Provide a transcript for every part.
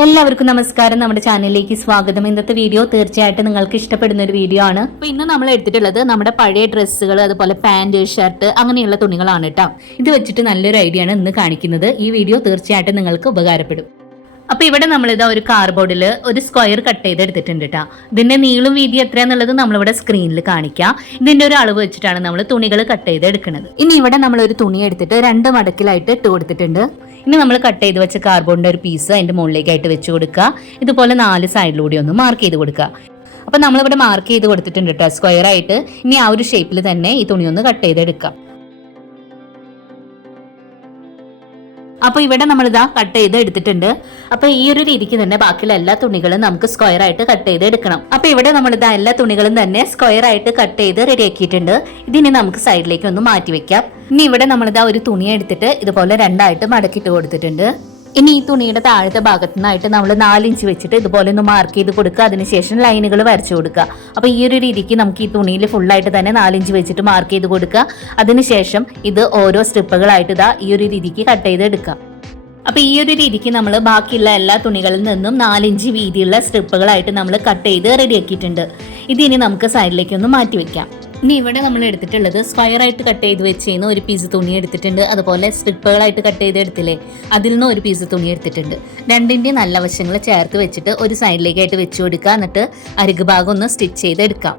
എല്ലാവർക്കും നമസ്കാരം. നമ്മുടെ ചാനലിലേക്ക് സ്വാഗതം. ഇന്നത്തെ വീഡിയോ തീർച്ചയായിട്ടും നിങ്ങൾക്ക് ഇഷ്ടപ്പെടുന്ന ഒരു വീഡിയോ ആണ്. അപ്പൊ ഇന്ന് നമ്മൾ എടുത്തിട്ടുള്ളത് നമ്മുടെ പഴയ ഡ്രസ്സുകൾ, അതുപോലെ പാന്റ്, ഷർട്ട് അങ്ങനെയുള്ള തുണികളാണ് കേട്ടോ. ഇത് വെച്ചിട്ട് നല്ലൊരു ഐഡിയ ആണ് ഇന്ന് കാണിക്കുന്നത്. ഈ വീഡിയോ തീർച്ചയായിട്ടും നിങ്ങൾക്ക് ഉപകാരപ്പെടും. അപ്പൊ ഇവിടെ നമ്മളിതാ ഒരു കാർഡ്ബോർഡിൽ ഒരു സ്ക്വയർ കട്ട് ചെയ്ത് എടുത്തിട്ടുണ്ട് കേട്ടോ. ഇതിന്റെ നീളും വീതി എത്രയാന്നുള്ളത് നമ്മളിവിടെ സ്ക്രീനിൽ കാണിക്കാം. ഇതിന്റെ ഒരു അളവ് വെച്ചിട്ടാണ് നമ്മൾ തുണികൾ കട്ട് ചെയ്ത് എടുക്കുന്നത്. ഇനി ഇവിടെ നമ്മൾ ഒരു തുണി എടുത്തിട്ട് 2 മടക്കിലായിട്ട് ഇട്ട് കൊടുത്തിട്ടുണ്ട്. ഇനി നമ്മൾ കട്ട് ചെയ്ത് വെച്ച കാർഡ്ബോർഡിന്റെ ഒരു പീസ് അതിന്റെ മുകളിലേക്കായിട്ട് വെച്ച് കൊടുക്കുക. ഇതുപോലെ 4 സൈഡിലൂടെ ഒന്ന് മാർക്ക് ചെയ്ത് കൊടുക്കുക. അപ്പൊ നമ്മളിവിടെ മാർക്ക് ചെയ്ത് കൊടുത്തിട്ടുണ്ട് കേട്ടോ സ്ക്വയർ ആയിട്ട്. ഇനി ആ ഒരു ഷേപ്പിൽ തന്നെ ഈ തുണി ഒന്ന് കട്ട് ചെയ്തെടുക്കാം. അപ്പൊ ഇവിടെ നമ്മളിതാ കട്ട് ചെയ്ത് എടുത്തിട്ടുണ്ട്. അപ്പൊ ഈ ഒരു രീതിക്ക് തന്നെ ബാക്കിയുള്ള എല്ലാ തുണികളും നമുക്ക് സ്ക്വയർ ആയിട്ട് കട്ട് ചെയ്ത് എടുക്കണം. അപ്പൊ ഇവിടെ നമ്മളിതാ എല്ലാ തുണികളും തന്നെ സ്ക്വയർ ആയിട്ട് കട്ട് ചെയ്ത് റെഡിയാക്കിയിട്ടുണ്ട്. ഇതിനി നമുക്ക് സൈഡിലേക്ക് ഒന്ന് മാറ്റി വെക്കാം. ഇനി ഇവിടെ നമ്മളിതാ ഒരു തുണി എടുത്തിട്ട് ഇതുപോലെ 2 മടക്കിട്ട് കൊടുത്തിട്ടുണ്ട്. ഇനി ഈ തുണിയുടെ താഴത്തെ ഭാഗത്തു നിന്നായിട്ട് നമ്മൾ 4 ഇഞ്ച് വെച്ചിട്ട് ഇതുപോലെ ഒന്ന് മാർക്ക് ചെയ്ത് കൊടുക്കുക. അതിനുശേഷം ലൈനുകൾ വരച്ചു കൊടുക്കുക. അപ്പൊ ഈ ഒരു രീതിക്ക് നമുക്ക് ഈ തുണിയിൽ ഫുള്ളായിട്ട് തന്നെ 4 ഇഞ്ച് വെച്ചിട്ട് മാർക്ക് ചെയ്ത് കൊടുക്കുക. അതിനുശേഷം ഇത് ഓരോ സ്ട്രിപ്പുകളായിട്ട് ഇതാ ഈ ഒരു രീതിക്ക് കട്ട് ചെയ്ത് എടുക്കാം. അപ്പൊ ഈ ഒരു രീതിക്ക് നമ്മൾ ബാക്കിയുള്ള എല്ലാ തുണികളിൽ നിന്നും 4 ഇഞ്ച് വീതിയുള്ള സ്ട്രിപ്പുകളായിട്ട് നമ്മൾ കട്ട് ചെയ്ത് റെഡിയാക്കിയിട്ടുണ്ട്. ഇതിനി നമുക്ക് സൈഡിലേക്ക് ഒന്ന് മാറ്റി വെക്കാം. ഇനി ഇവിടെ നമ്മൾ എടുത്തിട്ടുള്ളത് സ്ക്വയർ ആയിട്ട് കട്ട് ചെയ്ത് വെച്ചിരുന്ന ഒരു പീസ് തുണി എടുത്തിട്ടുണ്ട്. അതുപോലെ സ്ട്രിപ്പുകളായിട്ട് കട്ട് ചെയ്ത് എടുത്തില്ലേ, അതിൽ നിന്ന് ഒരു പീസ് തുണി എടുത്തിട്ടുണ്ട്. രണ്ടിന്റെ നല്ല വശങ്ങൾ ചേർത്ത് വെച്ചിട്ട് ഒരു സൈഡിലേക്കായിട്ട് വെച്ചു കൊടുക്കുക. എന്നിട്ട് അരികു ഭാഗം ഒന്ന് സ്റ്റിച്ച് ചെയ്ത് എടുക്കാം.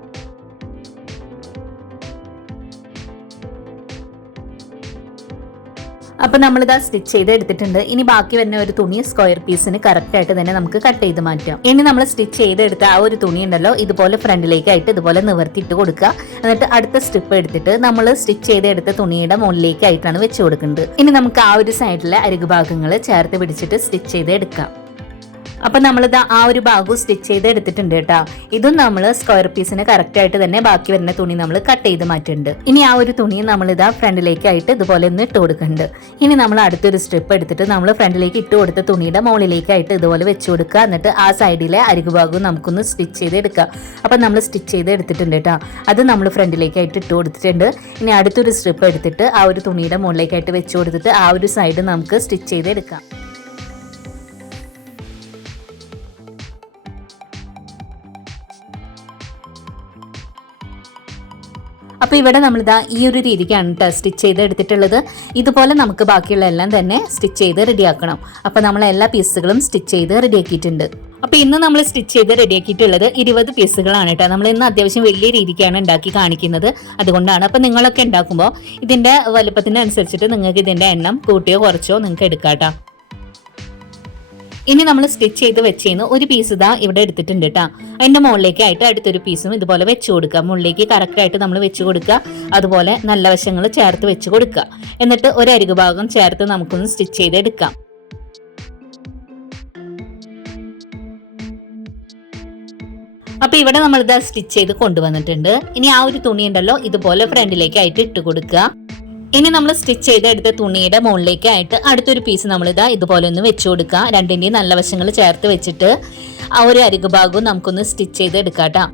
അപ്പൊ നമ്മളിതാ സ്റ്റിച്ച് ചെയ്ത് എടുത്തിട്ടുണ്ട്. ഇനി ബാക്കി വരുന്ന ഒരു തുണി സ്ക്വയർ പീസിന് കറക്റ്റ് ആയിട്ട് തന്നെ നമുക്ക് കട്ട് ചെയ്ത് മാറ്റാം. ഇനി നമ്മൾ സ്റ്റിച്ച് ചെയ്തെടുത്ത ആ ഒരു തുണി ഉണ്ടല്ലോ, ഇതുപോലെ ഫ്രണ്ടിലേക്കായിട്ട് ഇതുപോലെ നിവർത്തിയിട്ട് കൊടുക്കുക. എന്നിട്ട് അടുത്ത സ്ട്രിപ്പ് എടുത്തിട്ട് നമ്മൾ സ്റ്റിച്ച് ചെയ്തെടുത്ത തുണിയുടെ മുകളിലേക്കായിട്ടാണ് വെച്ച് കൊടുക്കുന്നത്. ഇനി നമുക്ക് ആ ഒരു സൈഡിലെ അരികു ഭാഗങ്ങൾ ചേർത്ത് പിടിച്ചിട്ട് സ്റ്റിച്ച് ചെയ്ത് എടുക്കാം. അപ്പൊ നമ്മളിത് ആ ഒരു ഭാഗവും സ്റ്റിച്ച് ചെയ്ത് എടുത്തിട്ടുണ്ട് കേട്ടോ. ഇതും നമ്മൾ സ്ക്വയർ പീസിന് കറക്റ്റ് ആയിട്ട് തന്നെ ബാക്കി വരുന്ന തുണി നമ്മൾ കട്ട് ചെയ്ത് മാറ്റുന്നുണ്ട്. ഇനി ആ ഒരു തുണി നമ്മളിതാ ഫ്രണ്ടിലേക്കായിട്ട് ഇതുപോലെ ഒന്ന് ഇട്ട് കൊടുക്കുന്നുണ്ട്. ഇനി നമ്മൾ അടുത്തൊരു സ്ട്രിപ്പ് എടുത്തിട്ട് നമ്മൾ ഫ്രണ്ടിലേക്ക് ഇട്ട് കൊടുത്ത തുണിയുടെ മുകളിലേക്കായിട്ട് ഇതുപോലെ വെച്ച് കൊടുക്കുക. എന്നിട്ട് ആ സൈഡിലെ അരികു ഭാഗവും നമുക്കൊന്ന് സ്റ്റിച്ച് ചെയ്ത് എടുക്കാം. അപ്പൊ നമ്മൾ സ്റ്റിച്ച് ചെയ്ത് എടുത്തിട്ടുണ്ട് കേട്ടോ. അത് നമ്മൾ ഫ്രണ്ടിലേക്കായിട്ട് ഇട്ട് കൊടുത്തിട്ടുണ്ട്. ഇനി അടുത്തൊരു സ്ട്രിപ്പ് എടുത്തിട്ട് ആ ഒരു തുണിയുടെ മുകളിലേക്കായിട്ട് വെച്ച് കൊടുത്തിട്ട് ആ ഒരു സൈഡ് നമുക്ക് സ്റ്റിച്ച് ചെയ്ത് എടുക്കാം. അപ്പൊ ഇവിടെ നമ്മളിതാ ഈ ഒരു രീതിക്കാണ് കേട്ടോ സ്റ്റിച്ച് ചെയ്ത് എടുത്തിട്ടുള്ളത്. ഇതുപോലെ നമുക്ക് ബാക്കിയുള്ള എല്ലാം തന്നെ സ്റ്റിച്ച് ചെയ്ത് റെഡിയാക്കണം. അപ്പൊ നമ്മൾ എല്ലാ പീസുകളും സ്റ്റിച്ച് ചെയ്ത് റെഡിയാക്കിയിട്ടുണ്ട്. അപ്പൊ ഇന്ന് നമ്മൾ സ്റ്റിച്ച് ചെയ്ത് റെഡിയാക്കിയിട്ടുള്ളത് 20 പീസുകളാണ് കേട്ടോ. നമ്മൾ ഇന്ന് അത്യാവശ്യം വലിയ രീതിക്കാണ് ഉണ്ടാക്കി കാണിക്കുന്നത്. അതുകൊണ്ടാണ്. അപ്പൊ നിങ്ങളൊക്കെ ഉണ്ടാക്കുമ്പോൾ ഇതിന്റെ വലുപ്പത്തിനനുസരിച്ചിട്ട് നിങ്ങൾക്ക് ഇതിന്റെ എണ്ണം കൂട്ടിയോ കുറച്ചോ നിങ്ങൾക്ക് എടുക്കാം കേട്ടോ. ഇനി നമ്മൾ സ്റ്റിച്ച് ചെയ്ത് വെച്ചേന്ന് ഒരു പീസ് ഇതാ ഇവിടെ എടുത്തിട്ടുണ്ട് കേട്ടോ. അതിന്റെ മുകളിലേക്കായിട്ട് അടുത്തൊരു പീസും ഇതുപോലെ വെച്ച് കൊടുക്കുക. മുകളിലേക്ക് കറക്റ്റ് ആയിട്ട് നമ്മൾ വെച്ച് കൊടുക്കുക. അതുപോലെ നല്ല വശങ്ങൾ ചേർത്ത് വെച്ച് കൊടുക്കുക. എന്നിട്ട് ഒരു അരികു ഭാഗം ചേർത്ത് നമുക്കൊന്ന് സ്റ്റിച്ച് ചെയ്തെടുക്കാം. അപ്പൊ ഇവിടെ നമ്മൾ ഇതാ സ്റ്റിച്ച് ചെയ്ത് കൊണ്ടുവന്നിട്ടുണ്ട്. ഇനി ആ ഒരു തുണി ഉണ്ടല്ലോ, ഇതുപോലെ ഫ്രണ്ടിലേക്കായിട്ട് ഇട്ട് കൊടുക്കുക. ഇനി നമ്മൾ സ്റ്റിച്ച് ചെയ്തെടുത്ത തുണിയുടെ മുകളിലേക്കായിട്ട് അടുത്തൊരു പീസ് നമ്മളിതാ ഇതുപോലെ ഒന്ന് വെച്ച് കൊടുക്കുക. രണ്ടിന്റെയും നല്ല വശങ്ങൾ ചേർത്ത് വെച്ചിട്ട് ആ ഒരു അരികു ഭാഗവും നമുക്കൊന്ന് സ്റ്റിച്ച് ചെയ്ത് എടുക്കാം കേട്ടോ.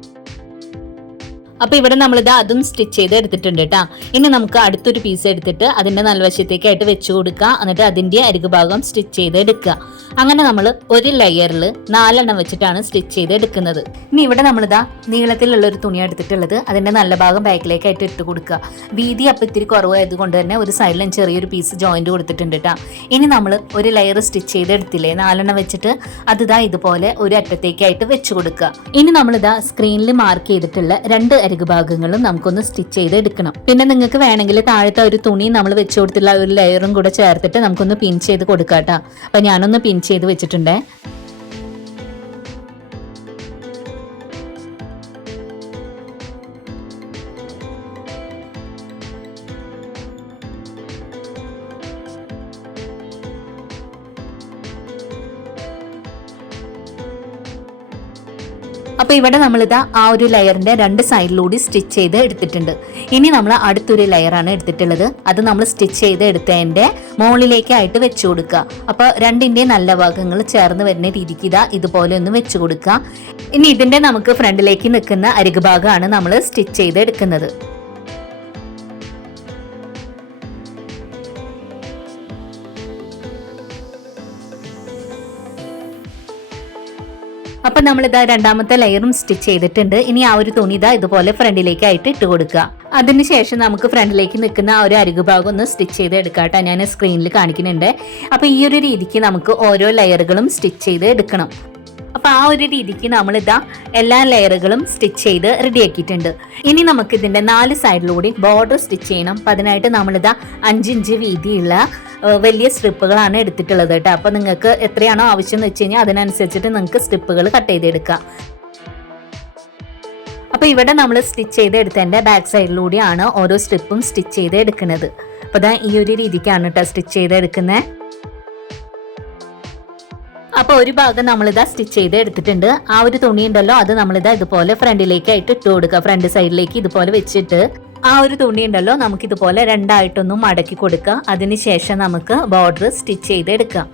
അപ്പൊ ഇവിടെ നമ്മളിതാ അതും സ്റ്റിച്ച് ചെയ്ത് എടുത്തിട്ടുണ്ട് കേട്ടോ. ഇനി നമുക്ക് അടുത്തൊരു പീസ് എടുത്തിട്ട് അതിന്റെ നല്ല വശത്തേക്കായിട്ട് വെച്ച് കൊടുക്കുക. എന്നിട്ട് അതിന്റെ അരികു ഭാഗം സ്റ്റിച്ച് ചെയ്ത് എടുക്കുക. അങ്ങനെ നമ്മൾ ഒരു ലെയറിൽ 4 വെച്ചിട്ടാണ് സ്റ്റിച്ച് ചെയ്ത് എടുക്കുന്നത്. ഇനി ഇവിടെ നമ്മളിതാ നീളത്തിലുള്ള ഒരു തുണി എടുത്തിട്ടുള്ളത് അതിന്റെ നല്ല ഭാഗം ബാക്കിലേക്കായിട്ട് ഇട്ട് കൊടുക്കുക. വീതി അപ്പം ഇത്തിരി കുറവായത് കൊണ്ട് തന്നെ ഒരു സൈഡിലും ചെറിയൊരു പീസ് ജോയിന്റ് കൊടുത്തിട്ടുണ്ട് കേട്ടോ. ഇനി നമ്മൾ ഒരു ലെയർ സ്റ്റിച്ച് ചെയ്ത് എടുത്തില്ലേ 4 വെച്ചിട്ട്, അതിതാ ഇതുപോലെ ഒരു അറ്റത്തേക്കായിട്ട് വെച്ച് കൊടുക്കുക. ഇനി നമ്മളിതാ സ്ക്രീനിൽ മാർക്ക് ചെയ്തിട്ടുള്ള 2 അരികു ഭാഗങ്ങളും നമുക്കൊന്ന് സ്റ്റിച്ച് ചെയ്ത് എടുക്കണം. പിന്നെ നിങ്ങൾക്ക് വേണമെങ്കിൽ താഴത്തെ ഒരു തുണി നമ്മൾ വെച്ച് കൊടുത്തുള്ള ഒരു ലെയറും കൂടെ ചേർത്തിട്ട് നമുക്കൊന്ന് പിൻ ചെയ്ത് കൊടുക്കാം കേട്ടോ. അപ്പൊ ഞാനൊന്ന് പിൻ ചെയ്ത് വെച്ചിട്ടുണ്ടേ. അപ്പൊ ഇവിടെ നമ്മളിതാ ആ ഒരു ലെയറിന്റെ 2 സൈഡിലൂടെ സ്റ്റിച്ച് ചെയ്ത് എടുത്തിട്ടുണ്ട്. ഇനി നമ്മൾ അടുത്തൊരു ലെയറാണ് എടുത്തിട്ടുള്ളത്. അത് നമ്മൾ സ്റ്റിച്ച് ചെയ്ത് എടുത്തതിന്റെ മുകളിലേക്കായിട്ട് വെച്ചു കൊടുക്കുക. അപ്പൊ രണ്ടിന്റെ നല്ല ഭാഗങ്ങൾ ചേർന്ന് വരുന്ന രീതിക്ക് ഇതാ ഇതുപോലെ ഒന്ന് വെച്ചു കൊടുക്കുക. ഇനി ഇതിന്റെ നമുക്ക് ഫ്രണ്ടിലേക്ക് നിൽക്കുന്ന അരികു ഭാഗമാണ് നമ്മൾ സ്റ്റിച്ച് ചെയ്ത് എടുക്കുന്നത്. അപ്പൊ നമ്മളിതാ രണ്ടാമത്തെ ലെയറും സ്റ്റിച്ച് ചെയ്തിട്ടുണ്ട്. ഇനി ആ ഒരു തുണി ഇതാ ഇതുപോലെ ഫ്രണ്ടിലേക്കായിട്ട് ഇട്ട് കൊടുക്കുക. അതിനുശേഷം നമുക്ക് ഫ്രണ്ടിലേക്ക് നിൽക്കുന്ന ആ ഒരു അരികു ഭാഗം ഒന്ന് സ്റ്റിച്ച് ചെയ്ത് എടുക്കാട്ടോ. ഞാൻ സ്ക്രീനിൽ കാണിക്കുന്നുണ്ട്. അപ്പൊ ഈ ഒരു രീതിക്ക് നമുക്ക് ഓരോ ലെയറുകളും സ്റ്റിച്ച് ചെയ്ത് എടുക്കണം. അപ്പൊ ആ ഒരു രീതിക്ക് നമ്മളിതാ എല്ലാ ലെയറുകളും സ്റ്റിച്ച് ചെയ്ത് റെഡിയാക്കിയിട്ടുണ്ട്. ഇനി നമുക്ക് ഇതിന്റെ 4 സൈഡിലൂടെ ബോർഡർ സ്റ്റിച്ച് ചെയ്യണം. അപ്പൊ അതിനായിട്ട് നമ്മളിതാ 5 ഇഞ്ച് വീതിയുള്ള വലിയ സ്ട്രിപ്പുകളാണ് എടുത്തിട്ടുള്ളത് കേട്ടോ. അപ്പൊ നിങ്ങൾക്ക് എത്രയാണോ ആവശ്യം എന്ന് വെച്ച് കഴിഞ്ഞാൽ അതിനനുസരിച്ചിട്ട് നിങ്ങൾക്ക് സ്ട്രിപ്പുകൾ കട്ട് ചെയ്തെടുക്കാം. അപ്പൊ ഇവിടെ നമ്മൾ സ്റ്റിച്ച് ചെയ്ത് എടുത്തതിന്റെ ബാക്ക് സൈഡിലൂടെയാണ് ഓരോ സ്ട്രിപ്പും സ്റ്റിച്ച് ചെയ്ത് എടുക്കുന്നത്. അപ്പൊ ഇതാ ഈ ഒരു രീതിക്കാണ് കേട്ടോ സ്റ്റിച്ച് ചെയ്ത് എടുക്കുന്നത്. അപ്പൊ ഒരു ഭാഗം നമ്മളിതാ സ്റ്റിച്ച് ചെയ്ത് എടുത്തിട്ടുണ്ട്. ആ ഒരു തുണി ഉണ്ടല്ലോ അത് നമ്മളിതാ ഇതുപോലെ ഫ്രണ്ടിലേക്കായിട്ട് ഇട്ട് കൊടുക്കുക. ഫ്രണ്ട് സൈഡിലേക്ക് ഇതുപോലെ വെച്ചിട്ട് ആ ഒരു തുണി ഉണ്ടല്ലോ നമുക്ക് ഇതുപോലെ രണ്ടായിട്ടൊന്നും മടക്കി കൊടുക്കുക. അതിനുശേഷം നമുക്ക് ബോർഡർ സ്റ്റിച്ച് ചെയ്ത് എടുക്കാം.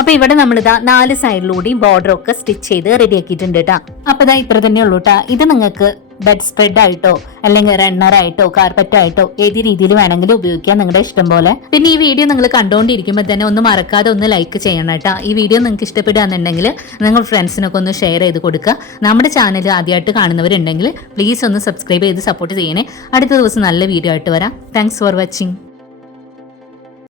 അപ്പൊ ഇവിടെ നമ്മളിതാ 4 സൈഡിലൂടെയും ബോർഡർ ഒക്കെ സ്റ്റിച്ച് ചെയ്ത് റെഡിയാക്കിയിട്ടുണ്ട് കേട്ടോ. അപ്പൊ ഇതാ ഇത്ര തന്നെ ഉള്ളൂ കേട്ടോ. ഇത് നിങ്ങൾക്ക് ബെഡ് സ്പ്രെഡ് ആയിട്ടോ അല്ലെങ്കിൽ റണ്ണർ ആയിട്ടോ കാർപ്പറ്റ് ആയിട്ടോ ഏത് രീതിയിൽ വേണമെങ്കിലും ഉപയോഗിക്കാം, നിങ്ങളുടെ ഇഷ്ടം പോലെ. പിന്നെ ഈ വീഡിയോ നിങ്ങൾ കണ്ടുകൊണ്ടിരിക്കുമ്പോൾ തന്നെ ഒന്ന് മറക്കാതെ ഒന്ന് ലൈക്ക് ചെയ്യണം കേട്ടോ. ഈ വീഡിയോ നിങ്ങൾക്ക് ഇഷ്ടപ്പെടുകയാണെന്നുണ്ടെങ്കിൽ നിങ്ങൾ ഫ്രണ്ട്സിനൊക്കെ ഒന്ന് ഷെയർ ചെയ്ത് കൊടുക്കുക. നമ്മുടെ ചാനൽ ആദ്യമായിട്ട് കാണുന്നവരുണ്ടെങ്കിൽ പ്ലീസ് ഒന്ന് സബ്സ്ക്രൈബ് ചെയ്ത് സപ്പോർട്ട് ചെയ്യണേ. അടുത്ത ദിവസം നല്ല വീഡിയോ ആയിട്ട് വരാം. Thanks for watching.